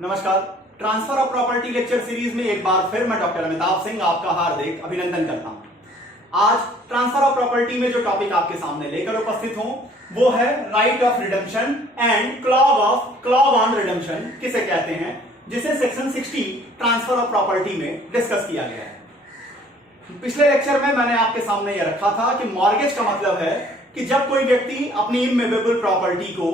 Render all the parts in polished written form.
नमस्कार। Transfer of property lecture series में एक बार फिर मैं डॉक्टर अमिताभ सिंह आपका हार्दिक अभिनंदन करता हूं। आज ट्रांसफर ऑफ प्रॉपर्टी में जो टॉपिक आपके सामने लेकर उपस्थित हूं वो है right of redemption and clause on redemption किसे कहते हैं, जिसे सेक्शन 60 ट्रांसफर ऑफ प्रॉपर्टी में डिस्कस किया गया है। पिछले लेक्चर में मैंने आपके सामने यह रखा था कि मॉर्गेज का मतलब है कि जब कोई व्यक्ति अपनी इमूवेबल प्रॉपर्टी को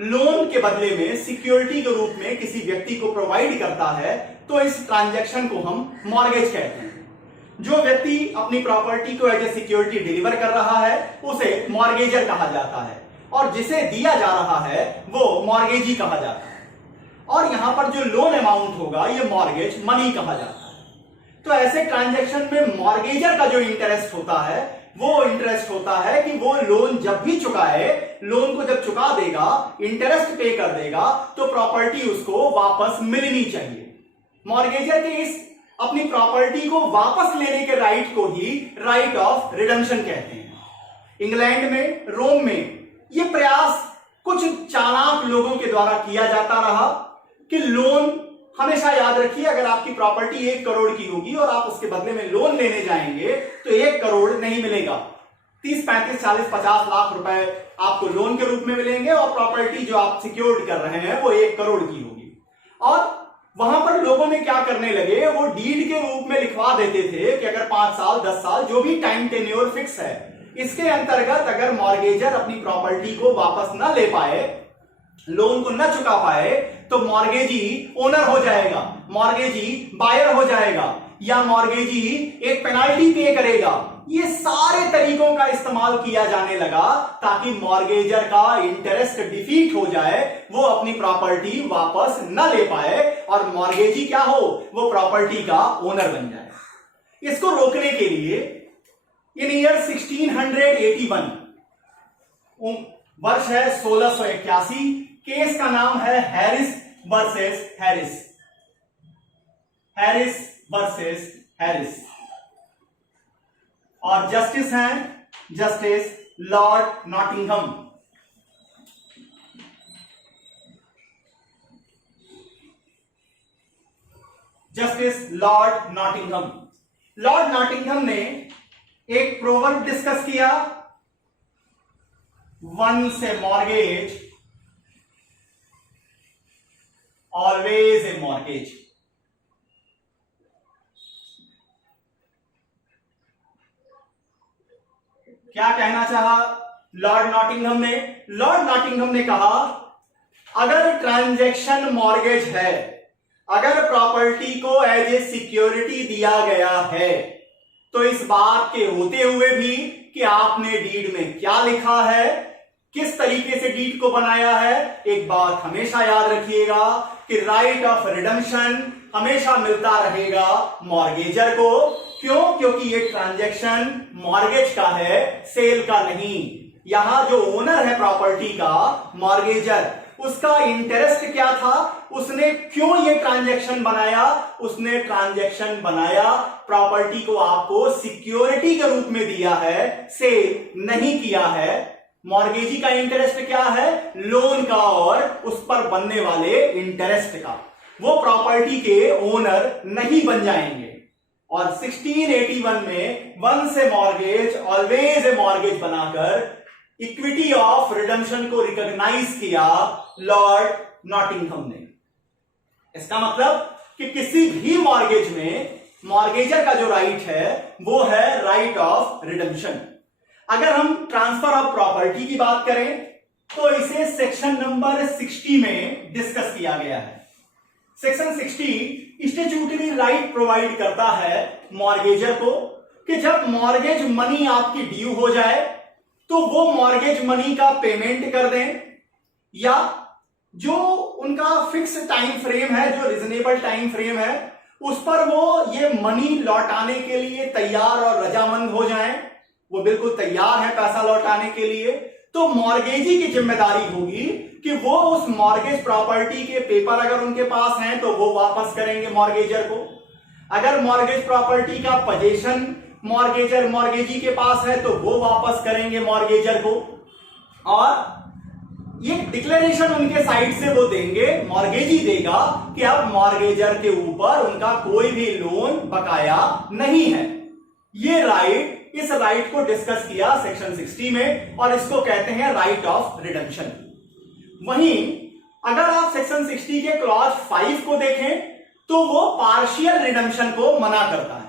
लोन के बदले में सिक्योरिटी के रूप में किसी व्यक्ति को प्रोवाइड करता है तो इस ट्रांजैक्शन को हम मॉर्गेज कहते हैं। जो व्यक्ति अपनी प्रॉपर्टी को एज ए सिक्योरिटी डिलीवर कर रहा है उसे मॉर्गेजर कहा जाता है और जिसे दिया जा रहा है वो मॉर्गेजी कहा जाता है। और यहां पर जो लोन अमाउंट होगा ये मॉर्गेज मनी कहा जाता है। तो ऐसे ट्रांजैक्शन में मॉर्गेजर का जो इंटरेस्ट होता है वो इंटरेस्ट होता है कि वो लोन जब भी चुकाए, लोन को जब चुका देगा, इंटरेस्ट पे कर देगा तो प्रॉपर्टी उसको वापस मिलनी चाहिए। मॉर्गेजर के इस अपनी प्रॉपर्टी को वापस लेने के राइट को ही राइट ऑफ रिडम्पशन कहते हैं। इंग्लैंड में, रोम में यह प्रयास कुछ चालाक लोगों के द्वारा किया जाता रहा कि लोन, हमेशा याद रखिए, अगर आपकी प्रॉपर्टी 1 करोड़ की होगी और आप उसके बदले में लोन लेने जाएंगे तो 1 करोड़ नहीं मिलेगा। 30, 35, 40, 50 लाख रुपए आपको लोन के रूप में मिलेंगे और प्रॉपर्टी जो आप सिक्योर्ड कर रहे हैं वो 1 करोड़ की होगी। और वहां पर लोगों ने क्या करने लगे, वो डीड के रूप में लिखवा देते थे कि अगर 5 साल 10 साल जो भी टाइम टेन्योर फिक्स है, इसके अंतर्गत अगर मॉर्गेजर अपनी प्रॉपर्टी को वापस ना ले पाए, लोन को न चुका पाए तो मॉर्गेजी ओनर हो जाएगा, मॉर्गेजी बायर हो जाएगा या मॉर्गेजी एक पेनाल्टी पे करेगा। ये सारे तरीकों का इस्तेमाल किया जाने लगा ताकि मॉर्गेजर का इंटरेस्ट डिफीट हो जाए, वो अपनी प्रॉपर्टी वापस न ले पाए और मॉर्गेजी क्या हो, वो प्रॉपर्टी का ओनर बन जाए। इसको रोकने के लिए इन ईयर 1681, वर्ष है 1681, केस का नाम है Harris versus Harris, Harris versus Harris, और जस्टिस हैं justice Lord Nottingham. Justice Lord Nottingham, Lord Nottingham ने एक प्रोवर्ब डिस्कस किया, once a mortgage always a mortgage. क्या कहना चाहा लॉर्ड नॉटिंघम ने? लॉर्ड नॉटिंघम ने कहा अगर ट्रांजैक्शन मॉर्गेज है, अगर प्रॉपर्टी को एज ए सिक्योरिटी दिया गया है, तो इस बात के होते हुए भी कि आपने डीड में क्या लिखा है, किस तरीके से डीड को बनाया है, एक बात हमेशा याद रखिएगा कि राइट ऑफ रिडम्पशन हमेशा मिलता रहेगा मॉर्गेजर को। क्यों? क्योंकि ये ट्रांजैक्शन मॉर्गेज का है, सेल का नहीं। यहां जो ओनर है प्रॉपर्टी का, मॉर्गेजर, उसका इंटरेस्ट क्या था, उसने क्यों ये ट्रांजैक्शन बनाया? उसने ट्रांजैक्शन बनाया, प्रॉपर्टी को आपको सिक्योरिटी के रूप में दिया है, सेल नहीं किया है। मॉर्गेजी का इंटरेस्ट क्या है? लोन का और उस पर बनने वाले इंटरेस्ट का। वो प्रॉपर्टी के ओनर नहीं बन जाएंगे। और 1681 में once a mortgage always a mortgage बनाकर इक्विटी ऑफ रिडम्पशन को रिकॉग्नाइज किया लॉर्ड नॉटिंघम ने। इसका मतलब कि किसी भी मॉर्गेज में मॉर्गेजर का जो राइट है वो है राइट ऑफ रिडम्पशन। अगर हम ट्रांसफर ऑफ प्रॉपर्टी की बात करें तो इसे सेक्शन नंबर 60 में डिस्कस किया गया है। सेक्शन 60 स्टैट्यूटरी राइट प्रोवाइड करता है मॉर्गेजर को कि जब मॉर्गेज मनी आपकी ड्यू हो जाए तो वो मॉर्गेज मनी का पेमेंट कर दें, या जो उनका फिक्स टाइम फ्रेम है, जो रिजनेबल टाइम फ्रेम है, उस पर वो ये मनी लौटाने के लिए तैयार और रजामंद हो जाएं, वो बिल्कुल तैयार है पैसा लौटाने के लिए। तो मॉर्गेजी की जिम्मेदारी होगी कि वो उस मॉर्गेज प्रॉपर्टी के पेपर अगर उनके पास हैं तो वो वापस करेंगे मॉर्गेजर को। अगर मॉर्गेज प्रॉपर्टी का पोजीशन मॉर्गेजी के पास है तो वो वापस करेंगे मॉर्गेजर को। और ये डिक्लेरेशन उनके साइड से वो देंगे, मॉर्गेजी देगा कि अब मॉर्गेजर के ऊपर उनका कोई भी लोन बकाया नहीं है। ये राइट, इस राइट को डिस्कस किया सेक्शन 60 में और इसको कहते हैं राइट ऑफ रिडेम्पशन। वहीं अगर आप सेक्शन 60 के क्लॉज 5 को देखें तो वो पार्शियल रिडेम्पशन को मना करता है।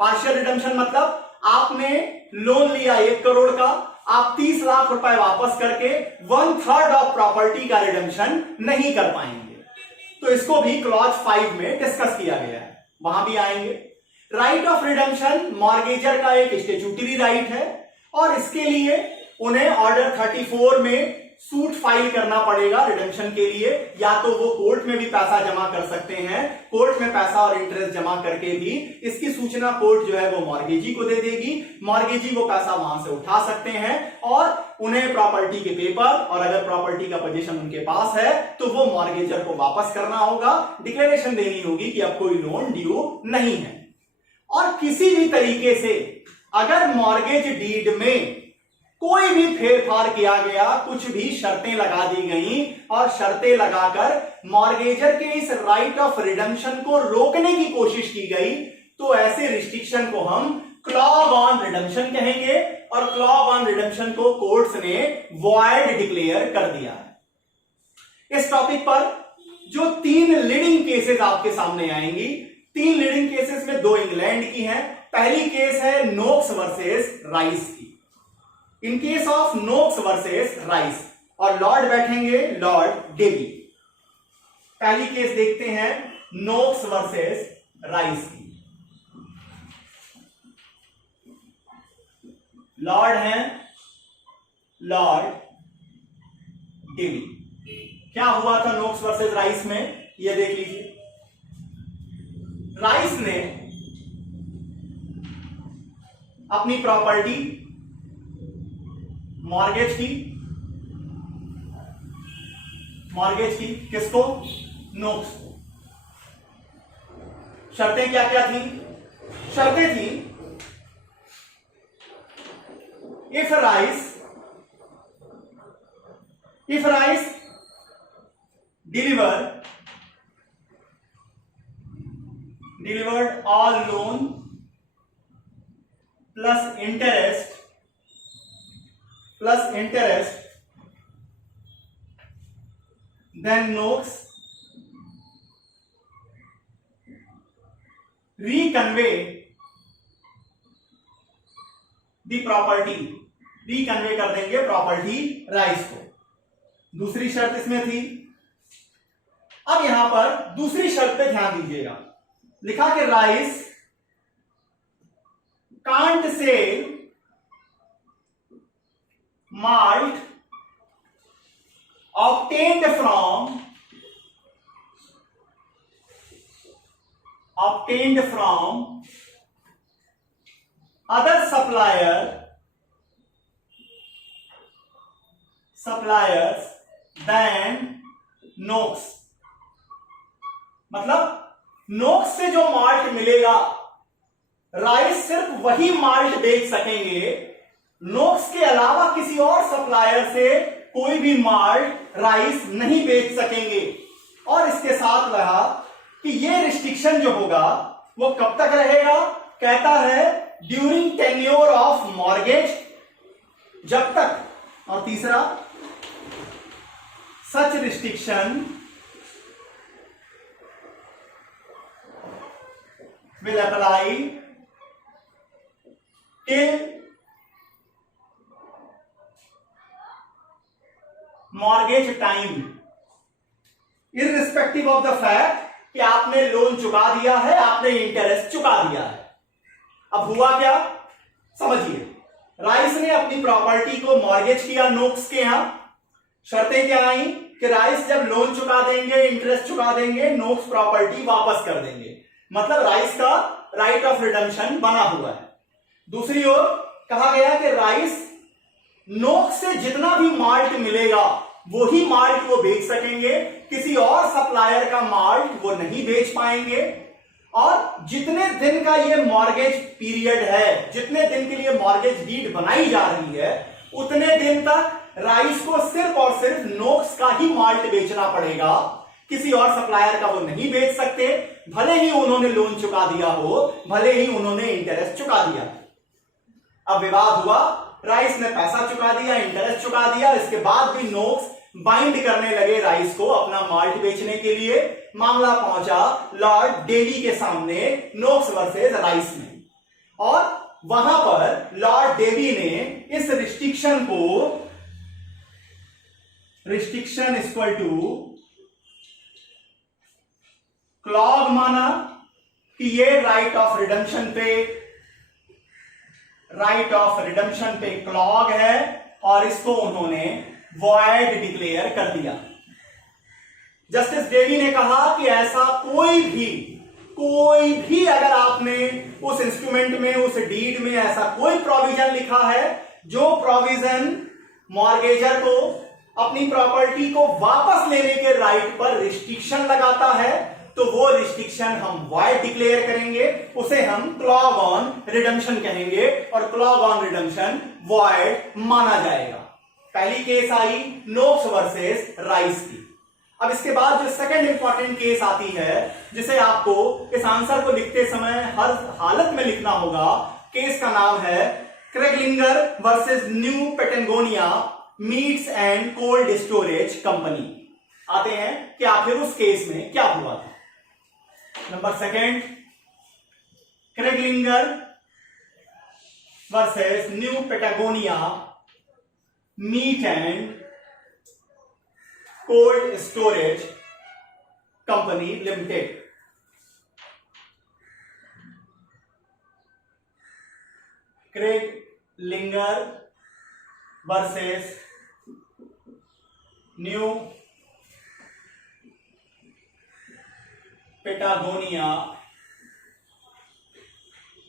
पार्शियल रिडेम्पशन मतलब आपने लोन लिया 1 करोड़ का, आप 30 लाख रुपए वापस करके 1/3 ऑफ प्रॉपर्टी का रिडेम्पशन नहीं कर पाएंगे। तो इसको भी क्लॉज 5 में डिस्कस किया गया है, वहां भी आएंगे। राइट ऑफ रिडेम्पशन मॉर्गेजर का एक स्टैट्यूटरी राइट है और इसके लिए उन्हें ऑर्डर 34 में सूट फाइल करना पड़ेगा रिडेम्पशन के लिए, या तो वो कोर्ट में भी पैसा जमा कर सकते हैं, कोर्ट में पैसा और इंटरेस्ट जमा करके भी इसकी सूचना कोर्ट जो है वो मॉर्गेजी को दे देगी, मॉर्गेजी वो पैसा वहां से उठा सकते हैं और उन्हें प्रॉपर्टी के पेपर और अगर प्रॉपर्टी का पोजीशन उनके पास है तो वो मॉर्गेजर को वापस करना होगा, डिक्लेरेशन देनी होगी कि अब कोई लोन ड्यू नहीं है। और किसी भी तरीके से अगर मॉर्गेज डीड में कोई भी फेरफार किया गया, कुछ भी शर्तें लगा दी गई और शर्तें लगाकर मॉर्गेजर के इस राइट ऑफ रिडेम्पशन को रोकने की कोशिश की गई, तो ऐसे रिस्ट्रिक्शन को हम क्लॉज ऑन रिडेम्पशन कहेंगे और क्लॉज ऑन रिडेम्पशन को कोर्ट्स ने वॉइड डिक्लेयर कर दिया है। इस टॉपिक पर जो 3 लीडिंग केसेस आपके सामने आएंगी, 3 लीडिंग केसेस में 2 इंग्लैंड की हैं। पहली केस है नोक्स वर्सेस राइस की। In case of Knox versus Rice और लॉर्ड बैठेंगे लॉर्ड डेवी। पहली केस देखते हैं नोक्स वर्सेस राइस की। लॉर्ड हैं लॉर्ड डेवी। क्या हुआ था नोक्स वर्सेस राइस में, यह देख लीजिए। राइस ने अपनी प्रॉपर्टी मॉर्गेज की किसको? नोक्स को। शर्तें क्या क्या थी? शर्तें थी if rice delivered all loan plus interest then Noakes reconvey the property, reconvey कर देंगे प्रॉपर्टी राइस को। दूसरी शर्त इसमें थी। अब यहां पर दूसरी शर्त पे ध्यान दीजिएगा, लिखा कि rice can't sell malt obtained from other suppliers than Noakes। मतलब नोक्स से जो माल्ट मिलेगा, राइस सिर्फ वही माल्ट बेच सकेंगे, नोक्स के अलावा किसी और सप्लायर से कोई भी माल्ट राइस नहीं बेच सकेंगे। और इसके साथ रहा कि ये रिस्ट्रिक्शन जो होगा वो कब तक रहेगा, कहता है ड्यूरिंग टेन्योर ऑफ मॉर्गेज, जब तक, और तीसरा सच restriction will apply till mortgage time irrespective of the fact कि आपने लोन चुका दिया है, आपने इंटरेस्ट चुका दिया है। अब हुआ क्या, समझिए। राइस ने अपनी प्रॉपर्टी को मॉर्गेज किया नोक्स के यहां। शर्तें क्या आई कि राइस जब लोन चुका देंगे, इंटरेस्ट चुका देंगे, नोक्स प्रॉपर्टी वापस कर देंगे। मतलब राइस का राइट ऑफ रिडेम्पशन बना हुआ है। दूसरी ओर कहा गया कि राइस नोक्स से जितना भी माल्ट मिलेगा वही माल्ट वो बेच सकेंगे, किसी और सप्लायर का माल्ट वो नहीं बेच पाएंगे। और जितने दिन का ये मॉर्गेज पीरियड है, जितने दिन के लिए मॉर्गेज डीड बनाई जा रही है, उतने दिन तक राइस को सिर्फ और सिर्फ नोक्स का ही माल्ट बेचना पड़ेगा, किसी और सप्लायर का वो नहीं बेच सकते, भले ही उन्होंने लोन चुका दिया हो, भले ही उन्होंने इंटरेस्ट चुका दिया। अब विवाद हुआ, राइस ने पैसा चुका दिया, इंटरेस्ट चुका दिया, इसके बाद भी नोक्स बाइंड करने लगे राइस को अपना माल्ट बेचने के लिए। मामला पहुंचा लॉर्ड डेवी के सामने, नोक्स वर्सेस राइस में, और वहां पर लॉर्ड डेवी ने इस रिस्ट्रिक्शन को, रिस्ट्रिक्शन इक्वल टू क्लॉग माना कि ये राइट ऑफ रिडम्पशन पे, राइट ऑफ रिडम्पशन पे क्लॉग है, और इसको उन्होंने वॉइड डिक्लेयर कर दिया। जस्टिस डेवी ने कहा कि ऐसा कोई भी अगर आपने उस इंस्ट्रूमेंट में, उस डीड में ऐसा कोई प्रोविजन लिखा है जो प्रोविजन मॉर्गेजर को अपनी प्रॉपर्टी को वापस लेने के राइट पर रिस्ट्रिक्शन लगाता है, तो वो रिस्ट्रिक्शन हम वॉइड डिक्लेयर करेंगे, उसे हम क्लॉग ऑन रिडम्पशन कहेंगे, और क्लॉग ऑन रिडम्पशन वॉइड माना जाएगा। पहली केस आई नोक्स वर्सेस राइस की। अब इसके बाद जो सेकंड इंपॉर्टेंट केस आती है, जिसे आपको इस आंसर को लिखते समय हर हालत में लिखना होगा, केस का नाम है Kreglinger versus New Patagonia meats and cold storage company. आते हैं कि आखिर उस केस में क्या हुआ था। Number second, Kreglinger versus New Patagonia meat and cold storage company limited. Kreglinger versus New Patagonia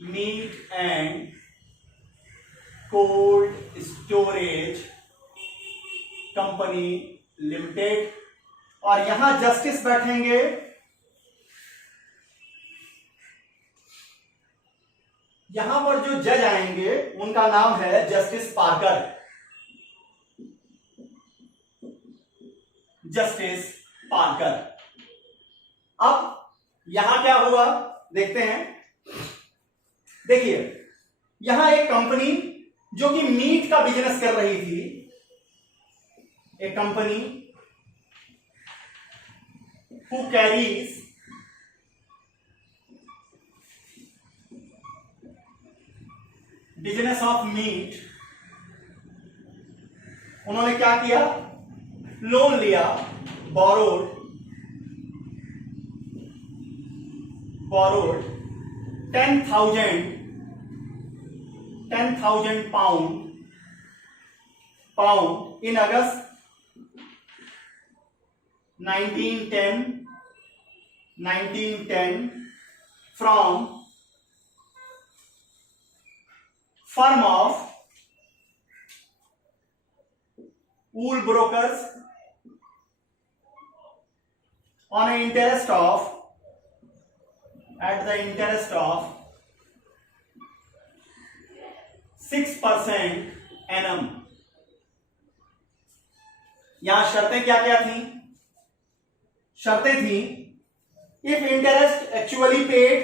meat and cold storage company limited. और यहां जस्टिस बैठेंगे यहां पर जो जज आएंगे उनका नाम है जस्टिस पार्कर। Justice Parker. अब यहां क्या हुआ देखते हैं। देखिए, यहां एक कंपनी जो कि मीट का बिजनेस कर रही थी, एक company who carries business of meat, उन्होंने क्या किया, लोन लिया, borrowed 10,000 pound in August 1910 from firm of wool brokers on an interest of, at the interest of 6% annum। यहां शर्तें क्या क्या थी? शर्तें थी, इफ इंटरेस्ट एक्चुअली पेड,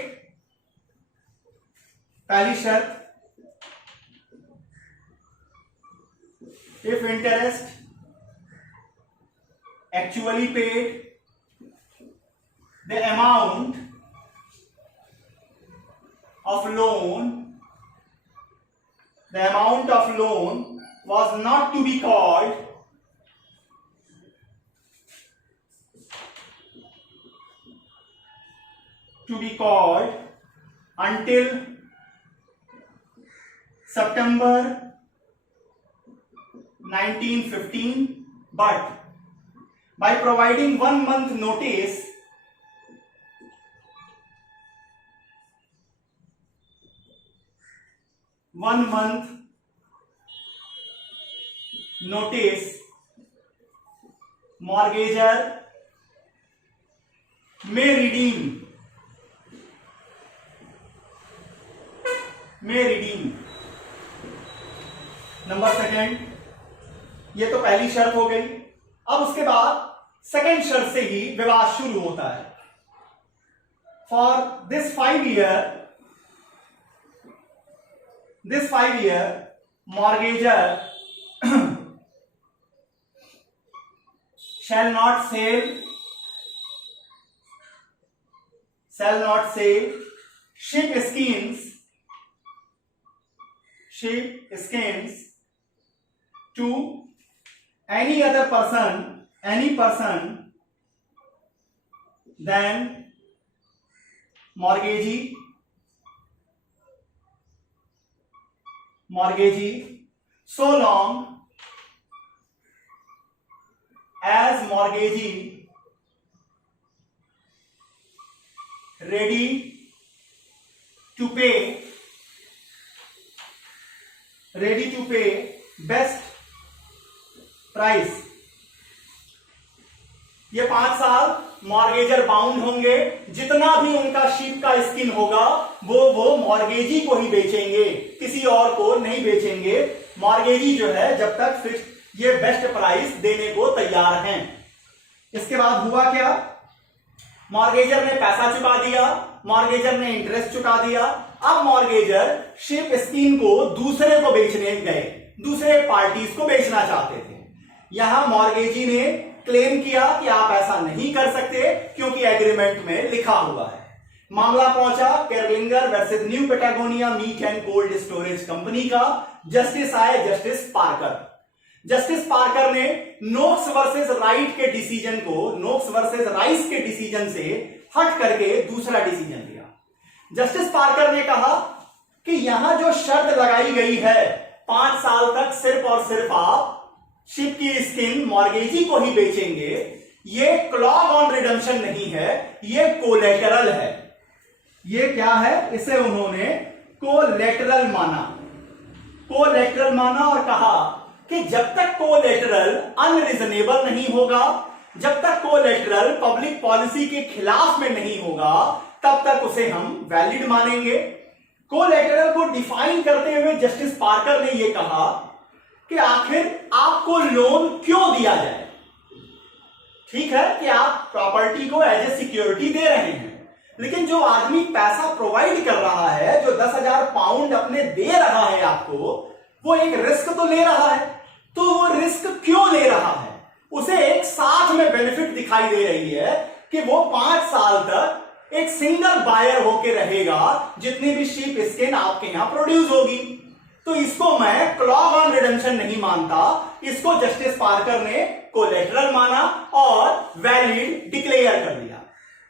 पहली शर्त, if interest actually paid, the amount of loan was not to be called until September 1915, but by providing 1 month notice, mortgager may redeem Number second, ये तो पहली शर्त हो गई। अब उसके बाद सेकेंड शर्त से ही विवाद शुरू होता है। For this 5 year mortgager shall not sell ship skins to any person than mortgagee so long as mortgagee ready to pay best price। ये 5 साल मॉर्गेजर बाउंड होंगे, जितना भी उनका शिप का स्किन होगा वो मॉर्गेजी को ही बेचेंगे, किसी और को नहीं बेचेंगे। मॉर्गेजी जो है जब तक फिक्स ये बेस्ट प्राइस देने को तैयार हैं। इसके बाद हुआ क्या, मॉर्गेजर ने पैसा चुका दिया, मॉर्गेजर ने इंटरेस्ट चुका दिया। अब मॉर्गेजर शिप स्किन को दूसरे को बेचने गए, दूसरे पार्टीज को बेचना चाहते थे। यहां मॉर्गेजी ने क्लेम किया कि आप ऐसा नहीं कर सकते क्योंकि एग्रीमेंट में लिखा हुआ है। मामला पहुंचा Kreglinger versus New Patagonia meat and cold storage company का। जस्टिस आए जस्टिस पार्कर ने नोक्स वर्सेस राइस के डिसीजन से हट करके दूसरा डिसीजन लिया। जस्टिस पार्कर ने कहा कि यहां जो शर्त लगाई गई है 5 साल तक सिर्फ और सिर्फ आप शिप की स्किन मॉर्गेजी को ही बेचेंगे, ये क्लॉज ऑन रिडम्पशन नहीं है, ये कोलेटरल है। ये क्या है, इसे उन्होंने कोलेटरल माना और कहा कि जब तक कोलेटरल अनरीजनेबल नहीं होगा, जब तक कोलेटरल पब्लिक पॉलिसी के खिलाफ में नहीं होगा, तब तक उसे हम वैलिड मानेंगे। कोलेटरल को डिफाइन करते हुए जस्टिस पार्कर ने यह कहा कि आखिर आपको लोन क्यों दिया जाए। ठीक है कि आप प्रॉपर्टी को एज ए सिक्योरिटी दे रहे हैं, लेकिन जो आदमी पैसा प्रोवाइड कर रहा है, जो 10,000 पाउंड अपने दे रहा है आपको, वो एक रिस्क तो ले रहा है। तो वो रिस्क क्यों ले रहा है, उसे एक साथ में बेनिफिट दिखाई दे रही है कि वो 5 साल तक एक सिंगल बायर होके रहेगा, जितनी भी शिप स्किन आपके यहां प्रोड्यूस होगी। तो इसको मैं क्लॉज ऑन रिडेम्पशन नहीं मानता, इसको जस्टिस पार्कर ने कोलेटरल माना और वैलिड डिक्लेयर कर दिया।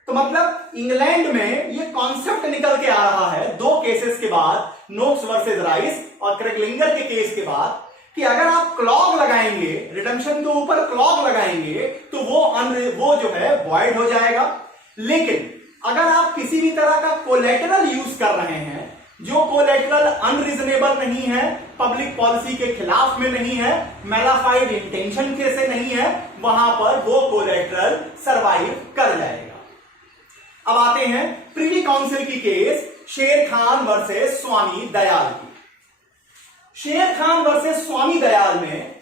तो मतलब इंग्लैंड में ये कॉन्सेप्ट निकल के आ रहा है 2 केसेस के बाद, नोक्स वर्सेस राइस और क्रेगलिंगर के केस के बाद, कि अगर आप क्लॉज लगाएंगे, रिडेम्पशन के ऊपर क्लॉज लगाएंगे तो वो जो है वॉइड हो जाएगा। लेकिन अगर आप किसी भी तरह का कोलेटरल यूज कर रहे हैं, जो कोलेटरल अनरीजनेबल नहीं है, पब्लिक पॉलिसी के खिलाफ में नहीं है, मैलाफाइड इंटेंशन के से नहीं है, वहां पर वो कोलेटरल सर्वाइव कर जाएगा। अब आते हैं प्रिवी काउंसिल की केस शेर खान वर्सेस स्वामी दयाल की। शेर खान वर्सेस स्वामी दयाल में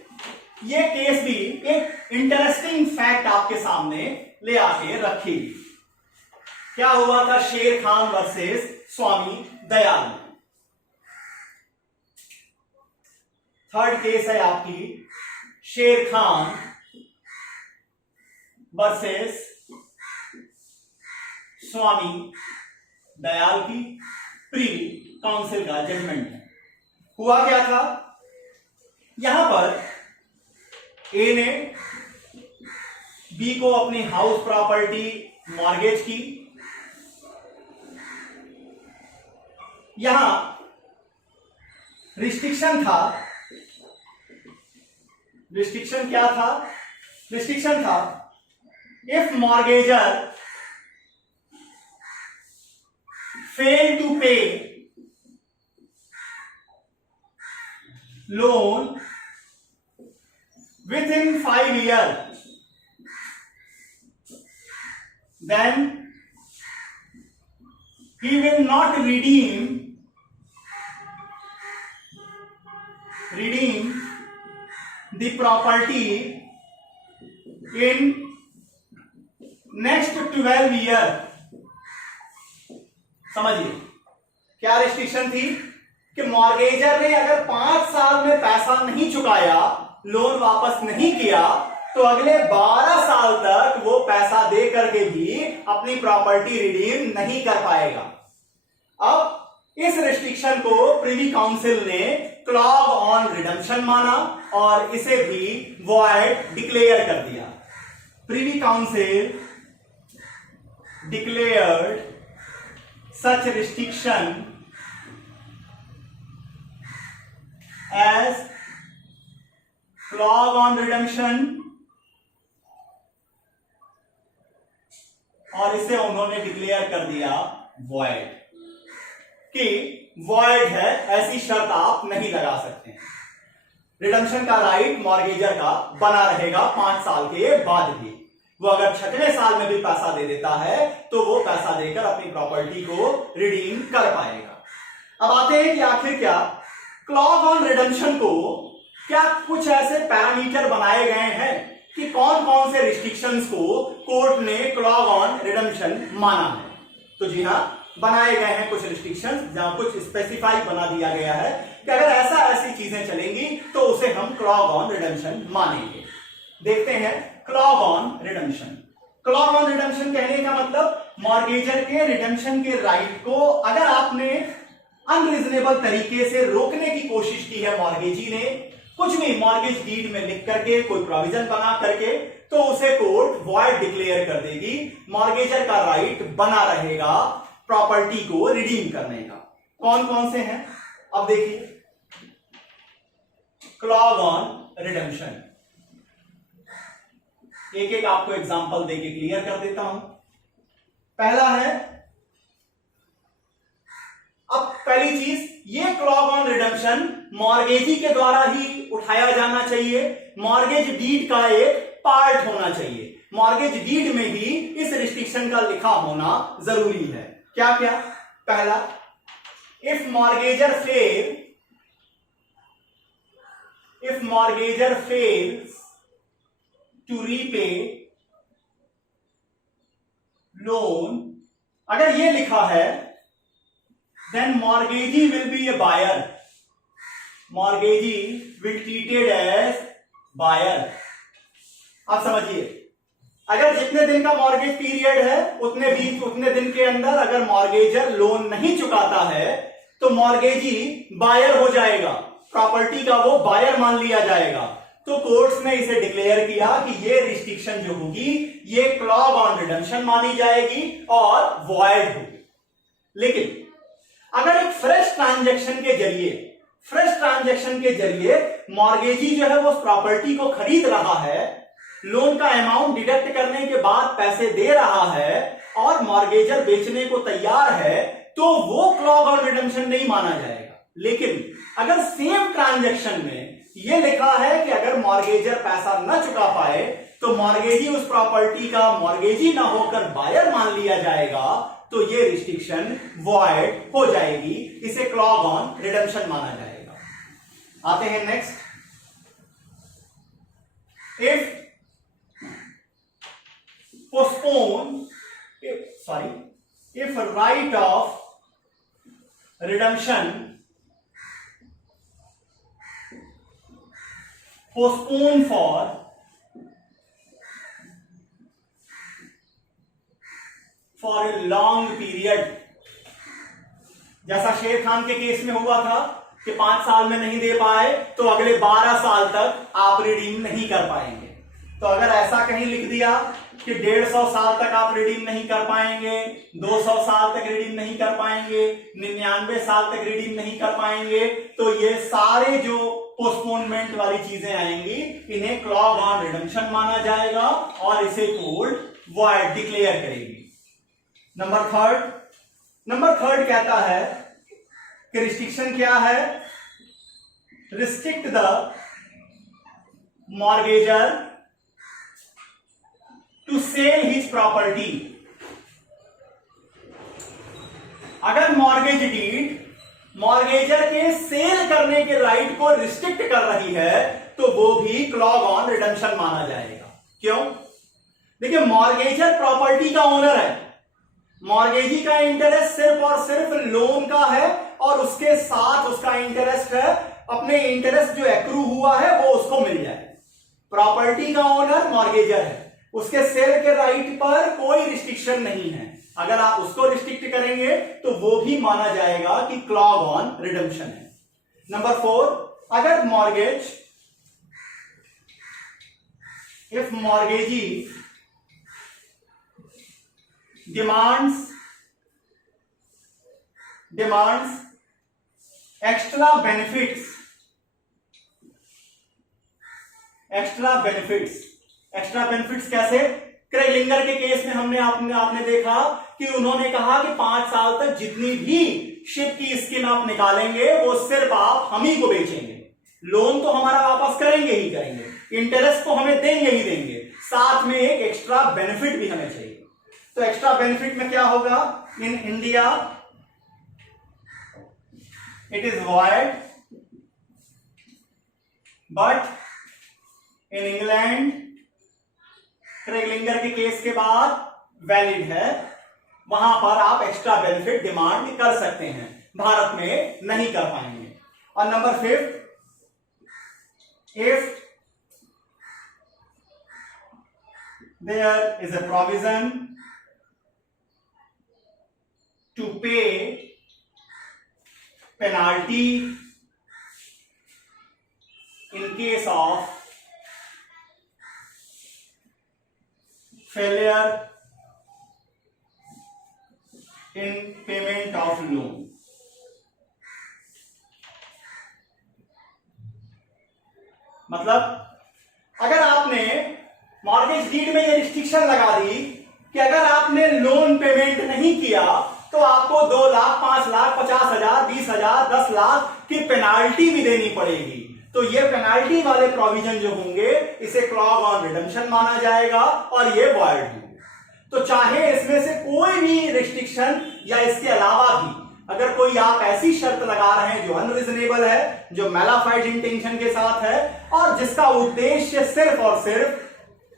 ये केस भी एक इंटरेस्टिंग फैक्ट आपके सामने ले आके रखी। क्या हुआ था शेर खान वर्सेस स्वामी दयाल में? थर्ड केस है आपकी शेर खान वर्सेस स्वामी दयाल की। प्रिवी काउंसिल का जजमेंट है। हुआ क्या था, यहां पर ए ने बी को अपनी हाउस प्रॉपर्टी मॉर्गेज की। यहां रिस्ट्रिक्शन था, रिस्ट्रिक्शन क्या था, रिस्ट्रिक्शन था if mortgagor fail to pay loan within 5 years, then he will not redeem the property in next 12 year. समझिए क्या रिस्ट्रिक्शन थी कि मॉर्गेजर ने अगर 5 साल में पैसा नहीं चुकाया, लोन वापस नहीं किया, तो अगले 12 साल तक वो पैसा दे करके भी अपनी प्रॉपर्टी रिडीम नहीं कर पाएगा। अब इस रिस्ट्रिक्शन को प्रिवी काउंसिल ने क्लॉज ऑन रिडम्पशन माना और इसे भी वॉइड डिक्लेयर कर दिया। Privy Council declared such restriction as clause on redemption और इसे उन्होंने डिक्लेयर कर दिया वॉइड, कि वॉइड है, ऐसी शर्त आप नहीं लगा सकते। रिडम्पशन का राइट मॉर्गेजर का बना रहेगा 5 साल के बाद भी। वो अगर 6वें साल में भी पैसा दे देता है तो वो पैसा देकर अपनी प्रॉपर्टी को रिडीम कर पाएगा। अब आते हैं कि आखिर क्या क्लॉज ऑन रिडम्पशन को क्या कुछ ऐसे पैरामीटर बनाए गए हैं कि कौन कौन से रिस्ट्रिक्शंस को कोर्ट ने क्लॉज ऑन रिडम्पशन माना है। तो जी हां, बनाए गए हैं कुछ रिस्ट्रिक्शंस, जहां कुछ स्पेसिफाई बना दिया गया है कि अगर ऐसी चीजें चलेंगी तो उसे हम क्लॉज ऑन रिडम्पशन मानेंगे। देखते हैं clause on redemption. Clause on redemption कहने का मतलब मॉर्गेजर के रिडम्पशन के राइट को अगर आपने अनरीजनेबल तरीके से रोकने की कोशिश की है, मॉर्गेजी ने कुछ भी मॉर्गेज डीड में लिख करके कोई प्रोविजन बना करके, तो उसे कोर्ट वॉइड डिक्लेयर कर देगी। मॉर्गेजर का राइट बना रहेगा प्रॉपर्टी को रिडीम करने का। कौन कौन से हैं अब देखिए। क्लॉज ऑन रिडम्पशन, एक एक आपको एग्जांपल देके क्लियर कर देता हूं। पहला है, अब पहली चीज, ये क्लॉज ऑन रिडम्पशन मॉर्गेजी के द्वारा ही उठाया जाना चाहिए, मॉर्गेज डीड का एक पार्ट होना चाहिए। मॉर्गेज डीड में ही इस रिस्ट्रिक्शन का लिखा होना जरूरी है। क्या क्या? पहला, if mortgagor fails to repay loan, अगर ये लिखा है then mortgagee will be a buyer, mortgagee will treated as buyer. आप समझिए, अगर जितने दिन का मॉर्गेज पीरियड है उतने दिन के अंदर अगर मॉर्गेजर लोन नहीं चुकाता है तो मॉर्गेजी बायर हो जाएगा, प्रॉपर्टी का वो बायर मान लिया जाएगा। तो कोर्ट्स ने इसे डिक्लेयर किया कि ये रिस्ट्रिक्शन जो होगी ये क्लॉज ऑन रिडम्पशन मानी जाएगी और वॉइड होगी। लेकिन अगर एक फ्रेश ट्रांजैक्शन के जरिए मॉर्गेजी जो है वो उस प्रॉपर्टी को खरीद रहा है, लोन का अमाउंट डिडक्ट करने के बाद पैसे दे रहा है और मॉर्गेजर बेचने को तैयार है, तो वो क्लॉज ऑन रिडम्पशन नहीं माना जाएगा। लेकिन अगर सेम ट्रांजैक्शन में ये लिखा है कि अगर मॉर्गेजर पैसा न चुका पाए तो मॉर्गेजी उस प्रॉपर्टी का मॉर्गेजी ना होकर बायर मान लिया जाएगा, तो ये रिस्ट्रिक्शन वॉइड हो जाएगी, इसे क्लॉज ऑन रिडम्पशन माना जाएगा। आते हैं next, if right of redemption postponed for a long period, जैसा शेर खान के केस में हुआ था कि 5 साल में नहीं दे पाए तो अगले 12 साल तक आप रिडीम नहीं कर पाएंगे। तो अगर ऐसा कहीं लिख दिया कि 150 साल तक आप रिडीम नहीं कर पाएंगे, 200 साल तक रिडीम नहीं कर पाएंगे, 99 साल तक रिडीम नहीं कर पाएंगे, तो ये सारे जो पोस्टपोनमेंट वाली चीजें आएंगी इन्हें क्लॉज ऑन रिडम्पशन माना जाएगा और इसे कोर्ट वॉइड डिक्लेयर करेगी। नंबर थर्ड कहता है कि रिस्ट्रिक्शन क्या है, restrict the mortgagor to sell his property. अगर मॉर्गेज डीड मॉर्गेजर के सेल करने के राइट को रिस्ट्रिक्ट कर रही है तो वो भी क्लॉग ऑन रिडम्पशन माना जाएगा। क्यों? देखिए, मॉर्गेजर प्रॉपर्टी का ओनर है, मॉर्गेजी का इंटरेस्ट सिर्फ और सिर्फ लोन का है और उसके साथ उसका इंटरेस्ट है, अपने इंटरेस्ट जो एक्रू हुआ है वो उसको मिल जाए। प्रॉपर्टी का ओनर मॉर्गेजर है, उसके सेल के राइट पर कोई रिस्ट्रिक्शन नहीं है। अगर आप उसको रिस्ट्रिक्ट करेंगे तो वो भी माना जाएगा कि क्लॉग ऑन रिडम्पशन है। नंबर 4, अगर mortgage, if mortgagee demands extra benefits कैसे? क्रेगलिंगर के केस में हमने आपने देखा कि उन्होंने कहा कि 5 साल तक जितनी भी शिप की स्कीम आप निकालेंगे वो सिर्फ आप हम ही को बेचेंगे, लोन तो हमारा वापस करेंगे ही करेंगे, इंटरेस्ट तो हमें देंगे ही देंगे, साथ में एक एक्स्ट्रा बेनिफिट भी हमें चाहिए। तो एक्स्ट्रा बेनिफिट में क्या होगा? In India it is void, but in England Kreglinger के केस के बाद वैलिड है, वहां पर आप एक्स्ट्रा बेनिफिट डिमांड कर सकते हैं, भारत में नहीं कर पाएंगे। और number 5, if there is a provision to pay penalty in case of failure in payment of loan। मतलब अगर आपने मॉर्गेज डीड में ये रिस्ट्रिक्शन लगा दी कि अगर आपने लोन पेमेंट नहीं किया तो आपको 2 लाख, 5 लाख, 50,000, 20,000, 10 लाख की पेनाल्टी भी देनी पड़ेगी, तो ये पेनाल्टी वाले प्रोविजन जो होंगे इसे क्लॉग ऑन रिडम्पशन माना जाएगा और ये वॉइड होंगे। तो चाहे इसमें से कोई भी रिस्ट्रिक्शन या इसके अलावा भी अगर कोई आप ऐसी शर्त लगा रहे हैं जो अनरीजनेबल है, जो मैलाफाइड इंटेंशन के साथ है और जिसका उद्देश्य सिर्फ और सिर्फ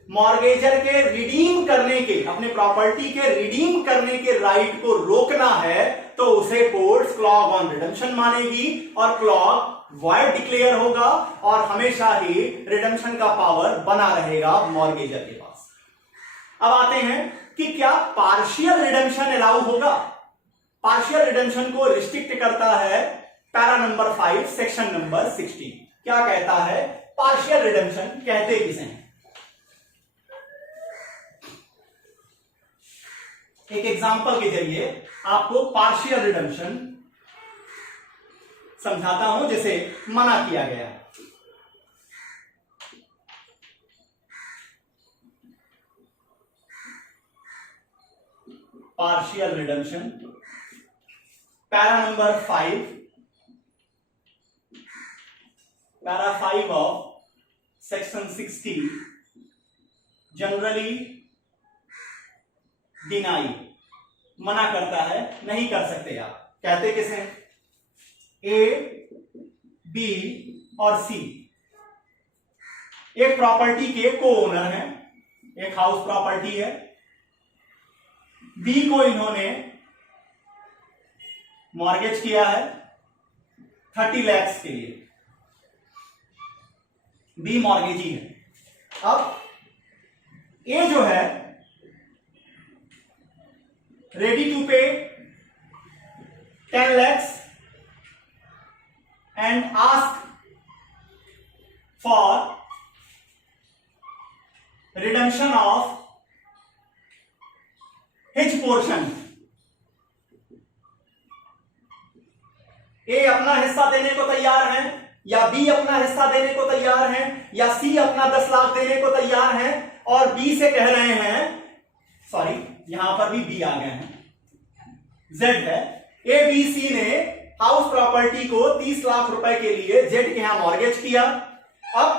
मॉर्गेजर के रिडीम करने के, अपनी प्रॉपर्टी के रिडीम करने के राइट को रोकना है, तो उसे कोर्ट क्लॉग ऑन रिडम्पशन मानेगी और क्लॉग वॉइड डिक्लेयर होगा और हमेशा ही रिडम्पशन का पावर बना रहेगा मॉर्गेजर के पास। अब आते हैं कि क्या पार्शियल रिडम्पशन अलाउ होगा? पार्शियल रिडम्पशन को रिस्ट्रिक्ट करता है पैरा नंबर 5 सेक्शन नंबर 16। क्या कहता है? पार्शियल रिडम्पशन कहते किसे हैं? एक एग्जांपल के जरिए आपको पार्शियल रिडम्पशन समझाता हूं जिसे मना किया गया। Partial redemption para number 5, para 5 of section 60 generally deny, मना करता है, नहीं कर सकते आप। कहते किसे? ए, बी और सी एक प्रॉपर्टी के को ओनर हैं, एक हाउस प्रॉपर्टी है, बी को इन्होंने मॉर्गेज किया है 30 लाख के लिए, बी मॉर्गेजी है। अब ए जो है रेडी टू पे 10 lakhs and ask for redemption of his portion। ए अपना हिस्सा देने को तैयार है, या बी अपना हिस्सा देने को तैयार है, या सी अपना 10 लाख देने को तैयार है, और बी से कह रहे हैं, सॉरी यहां पर भी बी आ गए हैं, जेड है, ए बी सी ने हाउस प्रॉपर्टी को 30 लाख रुपए के लिए जेड के यहां मॉर्गेज किया। अब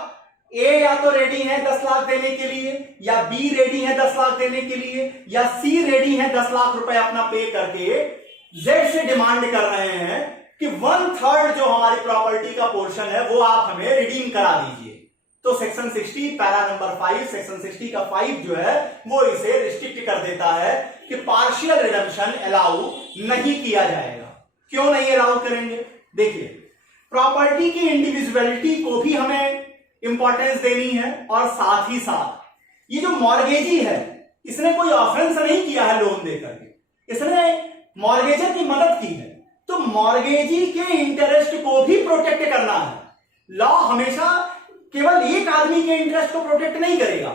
ए या तो रेडी है 10 लाख देने के लिए, या बी रेडी है 10 लाख देने के लिए, या सी रेडी है 10 लाख रुपए अपना पे करके जेड से डिमांड कर रहे हैं कि 1/3 जो हमारी प्रॉपर्टी का पोर्शन है वो आप हमें रिडीम करा दीजिए। तो सेक्शन 60 पैरा नंबर 5 सेक्शन 60 का 5 जो है वो इसे रिस्ट्रिक्ट कर देता है कि पार्शियल रिडम्पशन अलाउ नहीं किया जाएगा। क्यों नहीं अलाउ करेंगे? देखिए, प्रॉपर्टी की इंडिविजुअलिटी को भी हमें इंपॉर्टेंस देनी है और साथ ही साथ ये जो मॉर्गेजी है इसने कोई ऑफेंस नहीं किया है लोन देकर के, इसने मॉर्गेजर की मदद की है, तो मॉर्गेजी के इंटरेस्ट को भी प्रोटेक्ट करना है। लॉ हमेशा केवल एक आदमी के इंटरेस्ट को प्रोटेक्ट नहीं करेगा।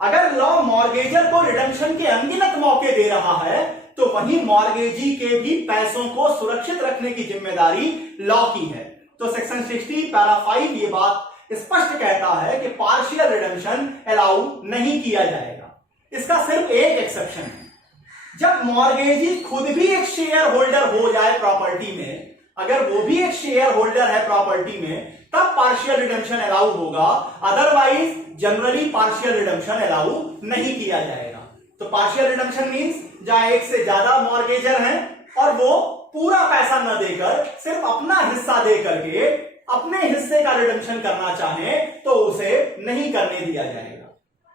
अगर लॉ मॉर्गेजर को रिडम्पशन के अनगिनत मौके दे रहा है तो वहीं मॉर्गेजी के भी पैसों को सुरक्षित रखने की जिम्मेदारी लॉ की है। तो सेक्शन 60 पैरा 5 ये बात स्पष्ट कहता है कि पार्शियल रिडम्पशन अलाउ नहीं किया जाएगा। इसका सिर्फ एक एक्सेप्शन है, जब मॉर्गेजी खुद भी एक शेयर होल्डर हो जाए प्रॉपर्टी में, अगर वो भी एक शेयर होल्डर है प्रॉपर्टी में, तब पार्शियल रिडम्पशन अलाउ होगा। Otherwise generally partial redemption allow नहीं किया जाएगा। तो पार्शियल रिडम्पशन मींस जहां एक से ज्यादा मॉर्गेजर हैं और वो पूरा पैसा न देकर सिर्फ अपना हिस्सा दे करके अपने हिस्से का रिडम्पशन करना चाहें तो उसे नहीं करने दिया जाएगा।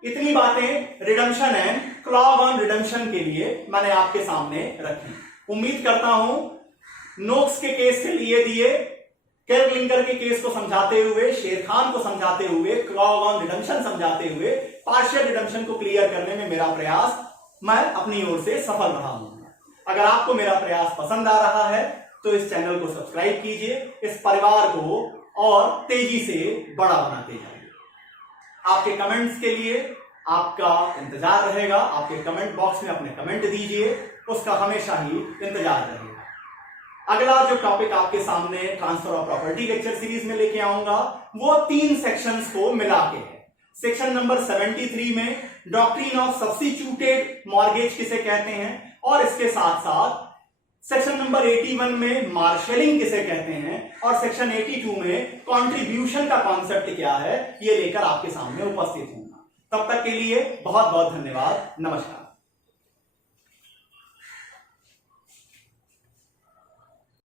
इतनी बातें redemption and clause on redemption के लिए मैंने आपके सामने रखी। उम्मीद करता हूं नोक्स के केस से लिए दिए, केरलिंकर के केस को समझाते हुए, शेर खान को समझाते हुए, क्लॉज ऑन रिडम्पशन समझाते हुए पार्शियल रिडम्पशन को क्लियर करने में मेरा प्रयास मैं अपनी ओर से सफल रहा हूं। अगर आपको मेरा प्रयास पसंद आ रहा है तो इस चैनल को सब्सक्राइब कीजिए, इस परिवार को और तेजी से बड़ा बनाते जाइए। आपके कमेंट्स के लिए आपका इंतजार रहेगा। आपके कमेंट बॉक्स में अपने कमेंट दीजिए, उसका हमेशा ही इंतजार रहेगा। अगला जो टॉपिक आपके सामने transfer of property lecture series में लेके आऊंगा वो 3 सेक्शंस को मिला के है। सेक्शन नंबर 73 में डॉक्ट्रिन ऑफ सब्स्टिट्यूटेड मॉर्गेज किसे कहते हैं, और इसके साथ साथ सेक्शन नंबर 81 में मार्शलिंग किसे कहते हैं, और सेक्शन 82 में कंट्रीब्यूशन का कॉन्सेप्ट क्या है, ये लेकर आपके सामने उपस्थित हूंगा। तब तक के लिए बहुत बहुत धन्यवाद। नमस्कार।